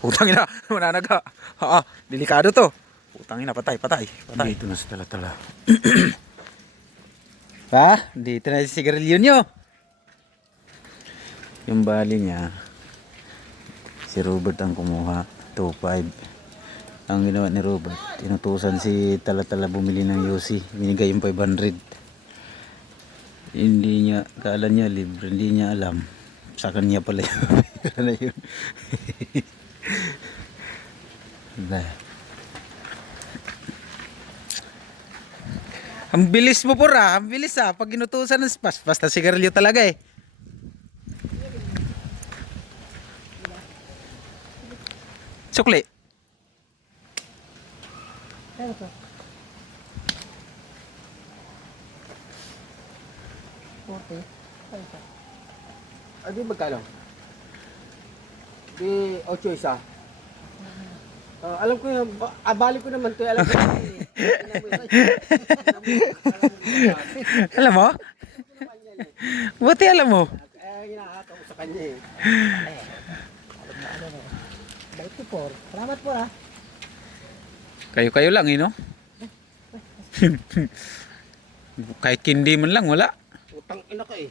Putang ina, mananaga. Delikado to. Putang ina, patay. Dito na sa tala-tala. Dito na si sigarilyo nyo. Yung bali niya, si Robert ang kumuha. 2.5. Ang ginawa ni Robert, inutusan si tala-tala bumili ng UC. Binigay yung 500. Hindi niya, kala niya libre, hindi niya alam. Sa kanya pala yun. Ang bilis mo pura, ang bilis pag inutusan ng basta sigarilyo talaga eh. Sukli. Ano to? 40. Ano to? Di magkano? Di 8 isa. Alam ko yun, bali ko naman to, alam ko yun. Alam mo? Buti alam mo. Hinahataw ko sa kanya eh. Alam mo. 24. Salamat po Kayo lang no? Kahit hindi man lang, wala. Utang ina ka eh.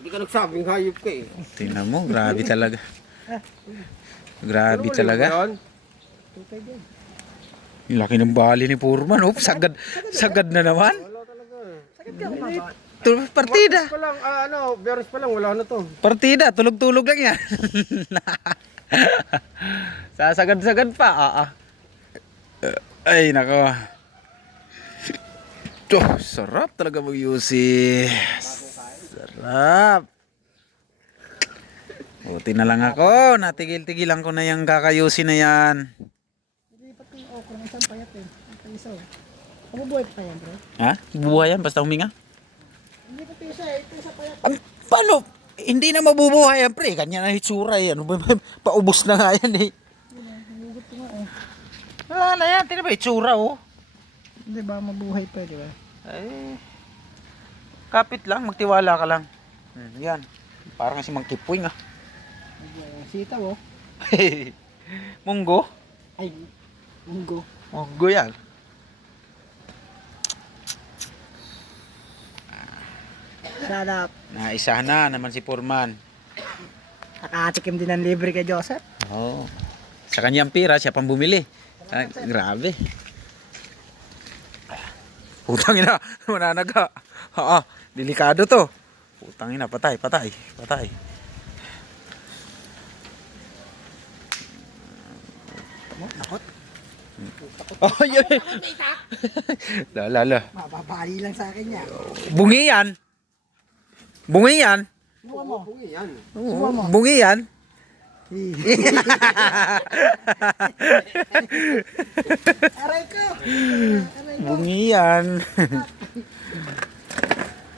Hindi ka nagsabing hayop ka eh. Tingnan mo, grabe talaga. Grabe Ano talaga. ba yun? 25 yan. Yung laki ng bali ni Purman. Sagad na naman. Wala talaga eh. Sakit ka kumaba. Partida. Pa lang, beres pa lang, wala na to. Partida, tulog-tulog lang yan. Sasagad-sagad pa. Ay, nako. Sarap talaga mag-yusi. Sarap. Buti na lang ako. Natigil-tigilan ko na yung kakayusi na yan. Nilipat ko yung okra ng isang payat eh. Ang isa oh. Mabubuhay pa yan bro. Ha? Buhay yan basta huminga. Hindi pa ito isa eh. Ito isa payat. Paano? Hindi na mabubuhay yan, pre. Kanya na hitsura yan. Paubos na nga yan eh. Nagugot ko nga eh. Wala na yan. Tingnan ba hitsura oh. Hindi ba mabuhay pa di ba? Eh, kapit lang. Magtiwala ka lang. Yan. Parang si Mang Kipoy nga. Sitaw oh. Munggo. Ay, munggo. Munggo yan. Sarap. Naisahan na naman si Purman. Nakatikim din ng libre kay Joseph. Oo. Sa kanyang pira, siya pang bumili. Grabe. Putang ina, mananaga. Delikado to. Putang ina, patay. Takot. Oh, yun. Lala. Mababali lang sa akin niya. Bungi yan. Suwa mo. Bungi yan. Oo, bungi yan. Aray ko. Bungi yan.